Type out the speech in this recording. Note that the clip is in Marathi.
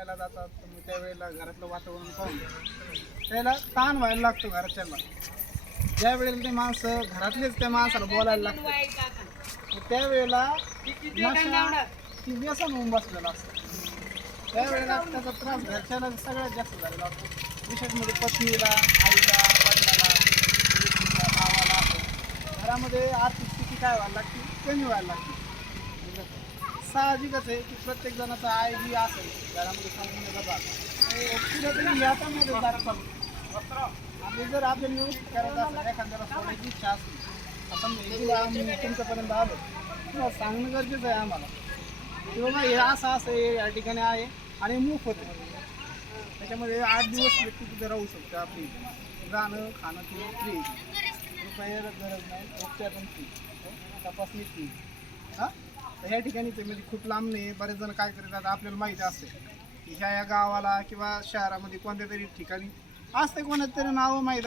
फिरायला जातात तर मग त्यावेळेला घरातलं वातावरण पाहून त्याला ताण व्हायला लागतो घरच्यांना. ज्या वेळेला ते माणसं घरातलेच त्या माणसाला बोलायला लागतात त्यावेळेला नशा ती व्यसन होऊन बसलेलं असतं. त्यावेळेला त्याचा त्रास घरच्याला सगळ्यात जास्त झालेला असतो. विशेष म्हणजे पत्नीला, आईला, वडिलाला, भावाला असं घरामध्ये आर्थिक स्थिती काय व्हायला लागते, कमी व्हायला लागते. साहजिकच आहे की प्रत्येक जणाचा आई ही असेल घरामध्ये सांगण्याचा भाग कुठेतरी याच्यामध्ये दाखवतो. आणि जर आपल्याला व्यवस्थित करायचं असेल एखाद्याला सोडायची इच्छा असेल आपण आम्ही तुमच्यापर्यंत आलो किंवा सांगणं गरजेचं आहे आम्हाला की बाबा हे असं आहे या ठिकाणी आहे आणि मूक होते. त्याच्यामध्ये 8 दिवस व्यक्ती तिथे राहू शकते. आपली राहणं खाणं पिणं फ्री, रुपये गरज नाही, उपचार पण फ्री, तपासणी फ्री. हां तर ह्या ठिकाणीच म्हणजे खूप लांब नाही. बरेच जण काय करतात आपल्याला माहिती असते की ह्या गावाला किंवा शहरामध्ये कोणत्या तरी ठिकाणी असते कोणाचं तरी नाव माहीत